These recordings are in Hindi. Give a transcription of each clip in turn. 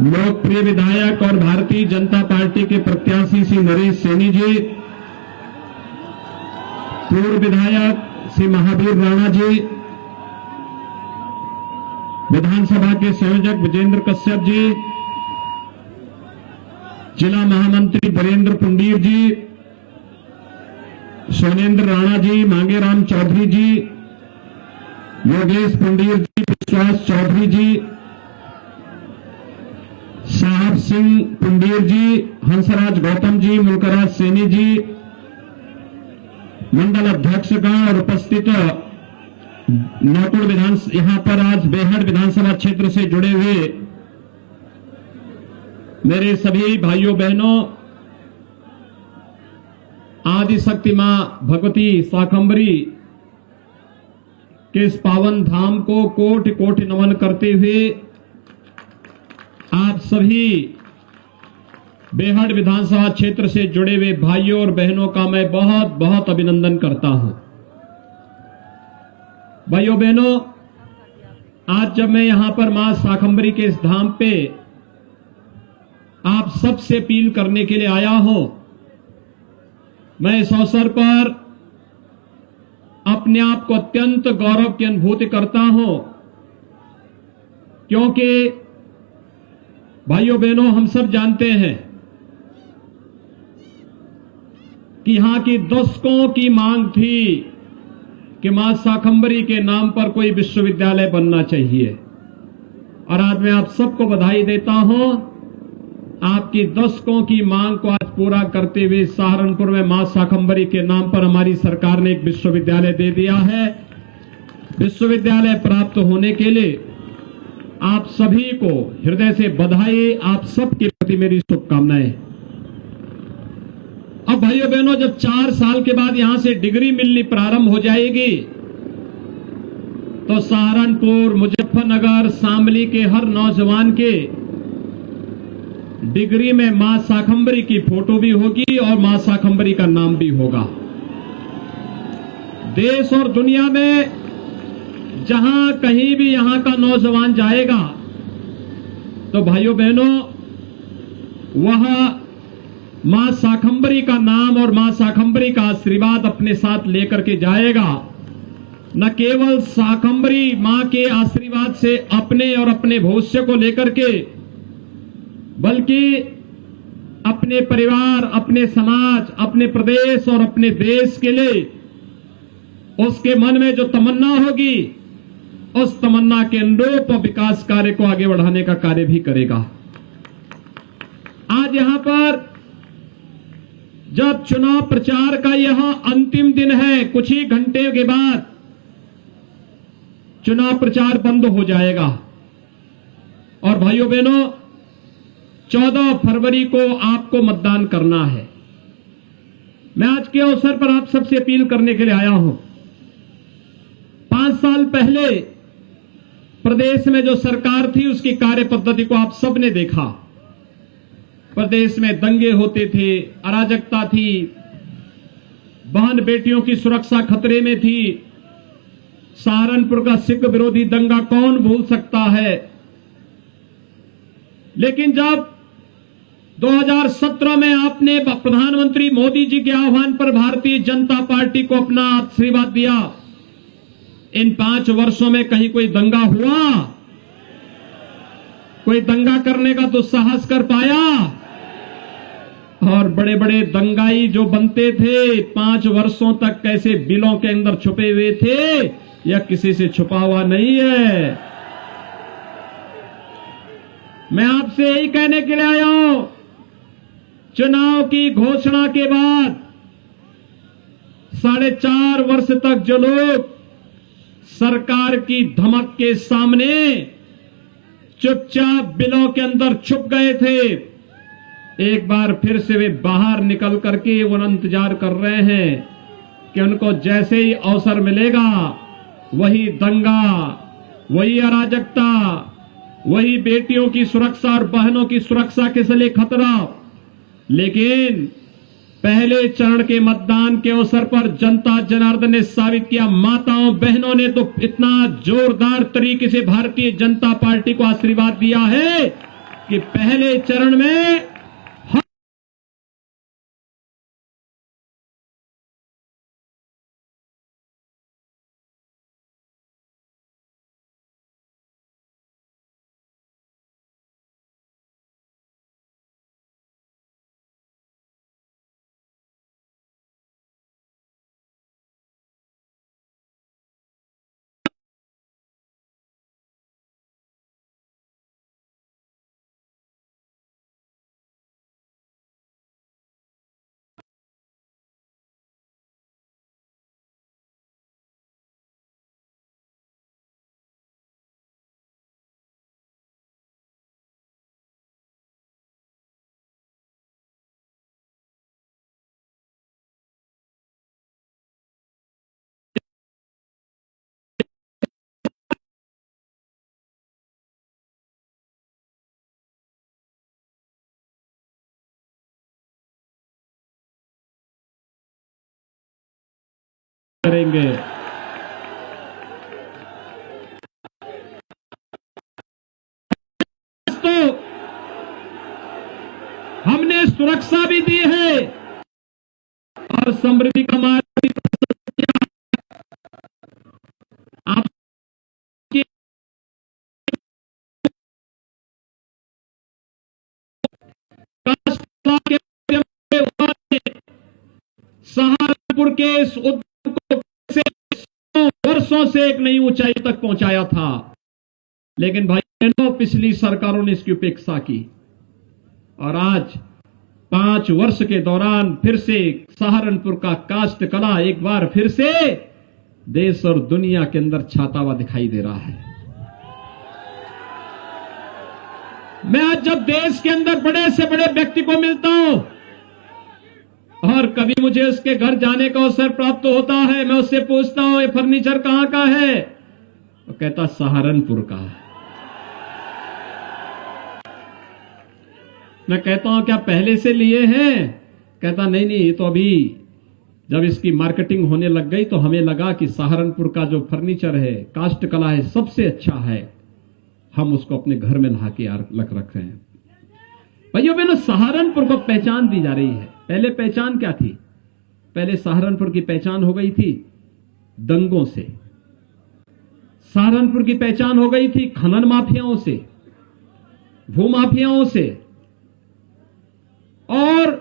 लोकप्रिय विधायक और भारतीय जनता पार्टी के प्रत्याशी श्री नरेश सैनी जी, पूर्व विधायक श्री महावीर राणा जी, विधानसभा के संयोजक विजेंद्र कश्यप जी, जिला महामंत्री वीरेंद्र पुंडीर जी, सोनेंद्र राणा जी, मांगेराम चौधरी जी, योगेश पुंडीर जी, विश्वास चौधरी जी, साहब सिंह पुंडीर जी, हंसराज गौतम जी, मुल्कराज सैनी जी, मंडल अध्यक्षगण और उपस्थित नौकुड़ यहां पर आज बेहड़ विधानसभा क्षेत्र से जुड़े हुए मेरे सभी भाइयों बहनों, आदि शक्ति मां भगवती शाकंभरी के इस पावन धाम को कोटि कोटि नमन करते हुए आप सभी बेहड़ विधानसभा क्षेत्र से जुड़े हुए भाइयों और बहनों का मैं बहुत बहुत अभिनंदन करता हूं। भाइयों बहनों, आज जब मैं यहां पर मां शाकंभरी के इस धाम पे आप सबसे अपील करने के लिए आया हूं, मैं इस अवसर पर अपने आप को अत्यंत गौरव की अनुभूति करता हूं, क्योंकि भाइयों बहनों, हम सब जानते हैं कि यहां की दशकों की मांग थी कि मां शाकंभरी के नाम पर कोई विश्वविद्यालय बनना चाहिए, और आज मैं आप सबको बधाई देता हूं। आपकी दशकों की मांग को आज पूरा करते हुए सहारनपुर में मां शाकंभरी के नाम पर हमारी सरकार ने एक विश्वविद्यालय दे दिया है। विश्वविद्यालय प्राप्त होने के लिए आप सभी को हृदय से बधाई, आप सबके प्रति मेरी शुभकामनाएं। अब भाइयों बहनों, जब 4 साल के बाद यहां से डिग्री मिलनी प्रारंभ हो जाएगी तो सहारनपुर, मुजफ्फरनगर, शामली के हर नौजवान के डिग्री में मां शाकंभरी की फोटो भी होगी और मां शाकंभरी का नाम भी होगा। देश और दुनिया में जहां कहीं भी यहां का नौजवान जाएगा तो भाइयों बहनों, वह मां शाकंभरी का नाम और मां शाकंभरी का आशीर्वाद अपने साथ लेकर के जाएगा। न केवल शाकंभरी मां के आशीर्वाद से अपने और अपने भविष्य को लेकर के, बल्कि अपने परिवार, अपने समाज, अपने प्रदेश और अपने देश के लिए उसके मन में जो तमन्ना होगी, उस तमन्ना के अनुरूप विकास कार्य को आगे बढ़ाने का कार्य भी करेगा। आज यहां पर जब चुनाव प्रचार का यह अंतिम दिन है, कुछ ही घंटे के बाद चुनाव प्रचार बंद हो जाएगा, और भाइयों बहनों, 14 फरवरी को आपको मतदान करना है। मैं आज के अवसर पर आप सबसे अपील करने के लिए आया हूं। 5 साल पहले प्रदेश में जो सरकार थी उसकी कार्य पद्धति को आप सबने देखा। प्रदेश में दंगे होते थे, अराजकता थी, बहन बेटियों की सुरक्षा खतरे में थी। सहारनपुर का सिख विरोधी दंगा कौन भूल सकता है। लेकिन जब 2017 में आपने प्रधानमंत्री मोदी जी के आह्वान पर भारतीय जनता पार्टी को अपना आशीर्वाद दिया, इन 5 वर्षों में कहीं कोई दंगा हुआ? कोई दंगा करने का दुस्साहस कर पाया? और बड़े बड़े दंगाई जो बनते थे 5 वर्षों तक कैसे बिलों के अंदर छुपे हुए थे, यह किसी से छुपा हुआ नहीं है। मैं आपसे यही कहने के लिए आया हूं, चुनाव की घोषणा के बाद 4.5 वर्ष तक जो लोग सरकार की धमक के सामने चुपचाप बिलों के अंदर छुप गए थे, एक बार फिर से वे बाहर निकल करके वो इंतजार कर रहे हैं कि उनको जैसे ही अवसर मिलेगा वही दंगा, वही अराजकता, वही बेटियों की सुरक्षा और बहनों की सुरक्षा के लिए खतरा। लेकिन पहले चरण के मतदान के अवसर पर जनता जनार्दन ने साबित किया, माताओं बहनों ने तो इतना जोरदार तरीके से भारतीय जनता पार्टी को आशीर्वाद दिया है कि पहले चरण में करेंगे। तो हमने सुरक्षा भी दी है और समृद्धि का मार्ग भी प्रशस्त किया। आपकी सहारनपुर के इस उद्योग को से वर्षों से एक नई ऊंचाई तक पहुंचाया था, लेकिन भाई बहनों पिछली सरकारों ने इसकी उपेक्षा की और आज 5 वर्ष के दौरान फिर से सहारनपुर का काष्ठ कला एक बार फिर से देश और दुनिया के अंदर छाता हुआ दिखाई दे रहा है। मैं आज जब देश के अंदर बड़े से बड़े व्यक्ति को मिलता हूं और कभी मुझे उसके घर जाने का अवसर प्राप्त होता है, मैं उससे पूछता हूं ये फर्नीचर कहां का है, तो कहता सहारनपुर का है। मैं कहता हूं क्या पहले से लिए हैं? कहता नहीं नहीं, ये तो अभी जब इसकी मार्केटिंग होने लग गई तो हमें लगा कि सहारनपुर का जो फर्नीचर है, काष्ठ कला है, सबसे अच्छा है, हम उसको अपने घर में ला के रख रहे हैं। भाइयों बहनों, सहारनपुर को पहचान दी जा रही है। पहले पहचान क्या थी? पहले सहारनपुर की पहचान हो गई थी दंगों से, सहारनपुर की पहचान हो गई थी खनन माफियाओं से, भूमाफियाओं से, और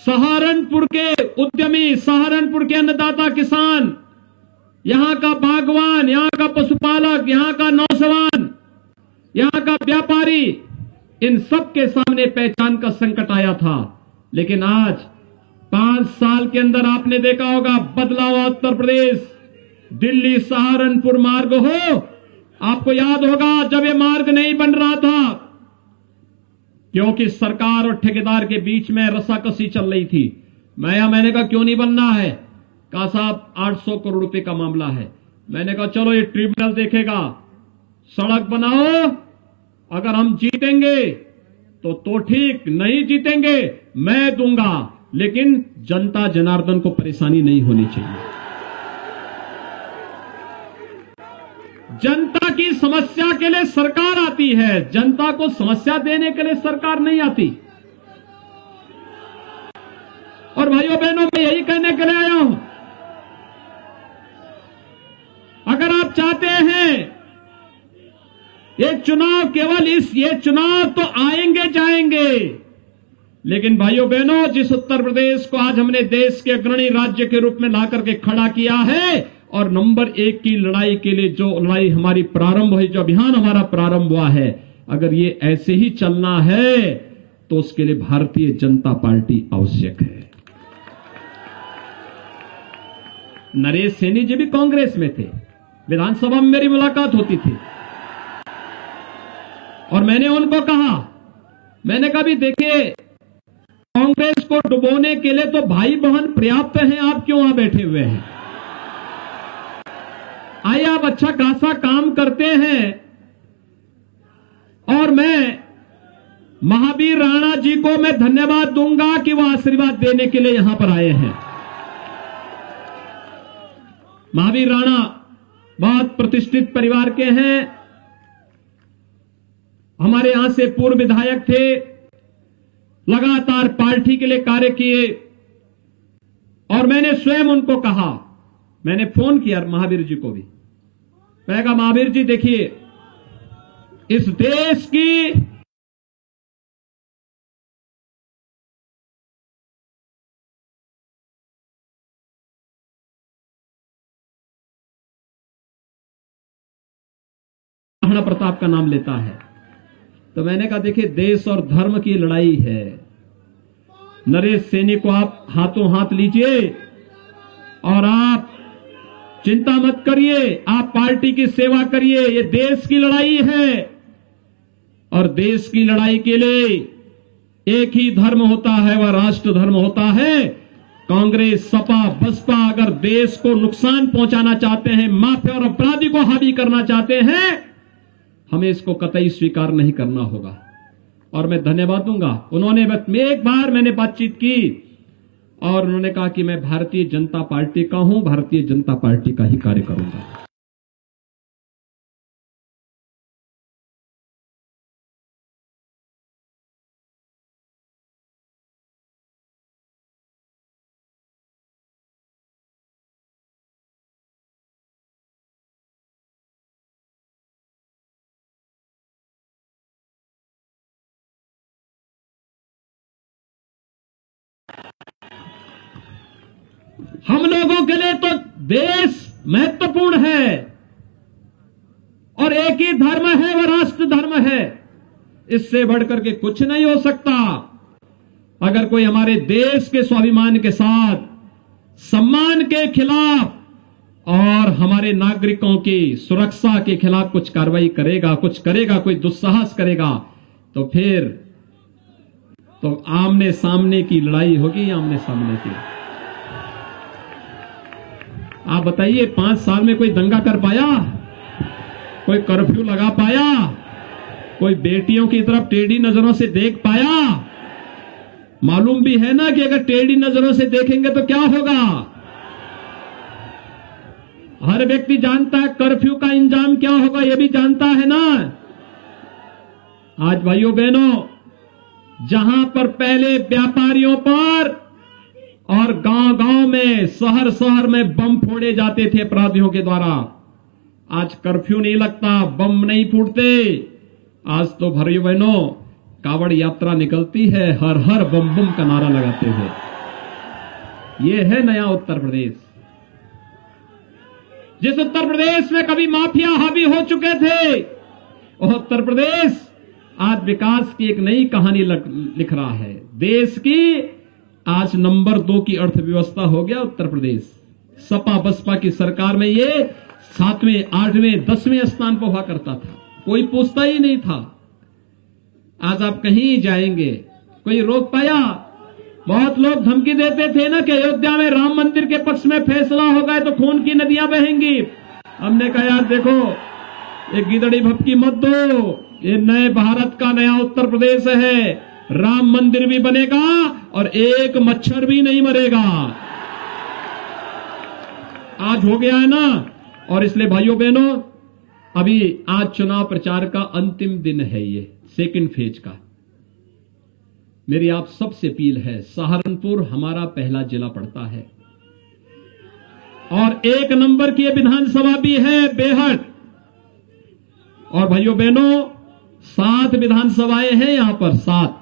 सहारनपुर के उद्यमी, सहारनपुर के अन्नदाता किसान, यहां का बागवान, यहां का पशुपालक, यहां का नौजवान, यहां का व्यापारी, इन सब के सामने पहचान का संकट आया था। लेकिन आज 5 साल के अंदर आपने देखा होगा बदलाव। उत्तर प्रदेश दिल्ली सहारनपुर मार्ग हो, आपको याद होगा जब ये मार्ग नहीं बन रहा था, क्योंकि सरकार और ठेकेदार के बीच में रस्साकसी चल रही थी। मैंने कहा क्यों नहीं बनना है? कहा साहब 800 करोड़ रुपए का मामला है। मैंने कहा चलो ये ट्रिब्यूनल देखेगा, सड़क बनाओ, अगर हम जीतेंगे तो ठीक, नहीं जीतेंगे मैं दूंगा, लेकिन जनता जनार्दन को परेशानी नहीं होनी चाहिए। जनता की समस्या के लिए सरकार आती है, जनता को समस्या देने के लिए सरकार नहीं आती। और भाइयों बहनों, मैं यही कहने के लिए आया हूं, अगर आप चाहते हैं ये चुनाव केवल ये चुनाव तो आएंगे जाएंगे, लेकिन भाइयों बहनों, जिस उत्तर प्रदेश को आज हमने देश के अग्रणी राज्य के रूप में ला करके खड़ा किया है और नंबर 1 की लड़ाई के लिए जो लड़ाई हमारी प्रारंभ हुई, जो अभियान हमारा प्रारंभ हुआ है, अगर ये ऐसे ही चलना है तो उसके लिए भारतीय जनता पार्टी आवश्यक है। नरेश सैनी जी भी कांग्रेस में थे, विधानसभा में मेरी मुलाकात होती थी और मैंने उनको कहा, मैंने कहा भी देखिए कांग्रेस को डुबोने के लिए तो भाई बहन पर्याप्त हैं, आप क्यों वहां बैठे हुए हैं? आइए, आप अच्छा खासा काम करते हैं और मैं महावीर राणा जी को मैं धन्यवाद दूंगा कि वह आशीर्वाद देने के लिए यहां पर आए हैं। महावीर राणा बहुत प्रतिष्ठित परिवार के हैं हमारे यहां से पूर्व विधायक थे, लगातार पार्टी के लिए कार्य किए। और मैंने स्वयं उनको कहा, मैंने फोन किया महावीर जी को भी, मैं कहा महावीर जी देखिए, इस देश की महाराणा प्रताप का नाम लेता है। तो मैंने कहा देखिए, देश और धर्म की लड़ाई है। नरेश सैनी को आप हाथों हाथ लीजिए और आप चिंता मत करिए, आप पार्टी की सेवा करिए। ये देश की लड़ाई है और देश की लड़ाई के लिए एक ही धर्म होता है, वह राष्ट्र धर्म होता है। कांग्रेस, सपा, बसपा अगर देश को नुकसान पहुंचाना चाहते हैं, माफिया और अपराधी को हावी करना चाहते हैं, हमें इसको कतई स्वीकार नहीं करना होगा। और मैं धन्यवाद दूंगा, उन्होंने बस एक बार मैंने बातचीत की और उन्होंने कहा कि मैं भारतीय जनता पार्टी का हूं, भारतीय जनता पार्टी का ही कार्य करूंगा। हम लोगों के लिए तो देश महत्वपूर्ण है और एक ही धर्म है, वह राष्ट्र धर्म है। इससे बढ़कर के कुछ नहीं हो सकता। अगर कोई हमारे देश के स्वाभिमान के साथ, सम्मान के खिलाफ और हमारे नागरिकों की सुरक्षा के खिलाफ कुछ कार्रवाई करेगा, कुछ करेगा, कोई दुस्साहस करेगा, तो फिर तो आमने सामने की लड़ाई होगी, आमने सामने की। आप बताइए, 5 साल में कोई दंगा कर पाया? कोई कर्फ्यू लगा पाया? कोई बेटियों की तरफ टेढ़ी नजरों से देख पाया? मालूम भी है ना कि अगर टेढ़ी नजरों से देखेंगे तो क्या होगा। हर व्यक्ति जानता है कर्फ्यू का इंजाम क्या होगा, यह भी जानता है ना। आज भाइयों बहनों, जहां पर पहले व्यापारियों पर और गांव-गांव में, शहर-शहर में बम फोड़े जाते थे अपराधियों के द्वारा, आज कर्फ्यू नहीं लगता, बम नहीं फूटते। आज तो भाइयों बहनों कावड़ यात्रा निकलती है, हर हर बम बम का नारा लगाते हुए। ये है नया उत्तर प्रदेश। जिस उत्तर प्रदेश में कभी माफिया हावी हो चुके थे, वह उत्तर प्रदेश आज विकास की एक नई कहानी लिख रहा है। देश की आज नंबर 2 की अर्थव्यवस्था हो गया उत्तर प्रदेश। सपा बसपा की सरकार में ये 7वें, 8वें, 10वें स्थान पर हुआ करता था, कोई पूछता ही नहीं था। आज आप कहीं जाएंगे, कोई रोक पाया? बहुत लोग धमकी देते थे ना कि अयोध्या में राम मंदिर के पक्ष में फैसला होगा तो खून की नदियां बहेंगी। हमने कहा यार देखो, एक गिदड़ी भपकी मत दो, ये नए भारत का नया उत्तर प्रदेश है। राम मंदिर भी बनेगा और एक मच्छर भी नहीं मरेगा। आज हो गया है ना। और इसलिए भाइयों बहनों, अभी आज चुनाव प्रचार का अंतिम दिन है, ये सेकंड फेज का। मेरी आप सबसे अपील है, सहारनपुर हमारा पहला जिला पड़ता है और 1 नंबर की विधानसभा भी है बेहट। और भाइयों बहनों, 7 विधानसभाएं हैं यहां पर, 7।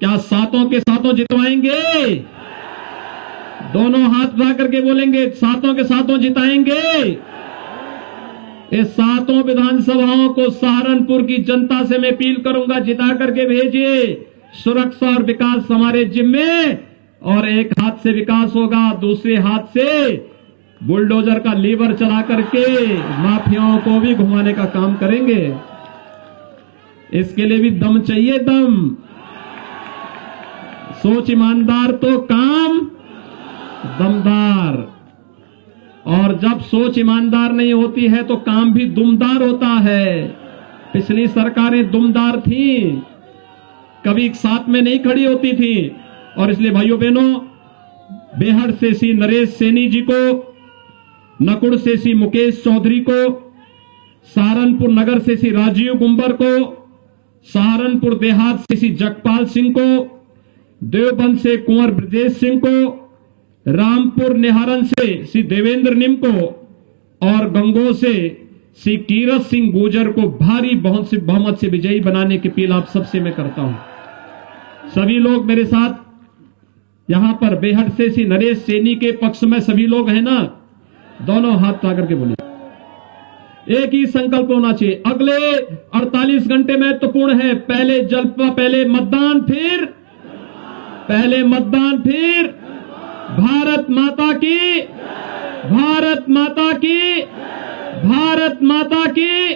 क्या 7 के 7 जितवाएंगे? दोनों हाथ उठा करके बोलेंगे 7 के 7 जिताएंगे। इस 7 विधानसभाओं को सहारनपुर की जनता से मैं अपील करूंगा, जिता करके भेजिए। सुरक्षा और विकास हमारे जिम्मे, और एक हाथ से विकास होगा, दूसरे हाथ से बुलडोजर का लीवर चला करके माफियाओं को भी घुमाने का काम करेंगे। इसके लिए भी दम चाहिए, दम। सोच ईमानदार तो काम दमदार, और जब सोच ईमानदार नहीं होती है तो काम भी दुमदार होता है। पिछली सरकारें दुमदार थीं, कभी साथ में नहीं खड़ी होती थी। और इसलिए भाइयों बहनों, बेहड़ से श्री नरेश सैनी जी को, नकुड़ से श्री मुकेश चौधरी को, सहारनपुर नगर से श्री राजीव गुंबर को, सहारनपुर देहात से श्री जगपाल सिंह को, देवबंद से कुंवर ब्रजेश सिंह को, रामपुर निहारन से श्री देवेंद्र निम को और गंगो से श्री कीरत सिंह गुर्जर को भारी बहुमत से विजयी बनाने की अपील आप सबसे मैं करता हूं। सभी लोग मेरे साथ यहां पर बेहद से श्री नरेश सैनी के पक्ष में सभी लोग हैं ना, दोनों हाथ उठा करके बोलिए। एक ही संकल्प होना चाहिए, अगले 48 घंटे महत्वपूर्ण है। पहले मतदान, फिर भारत माता की, भारत माता की, भारत माता की।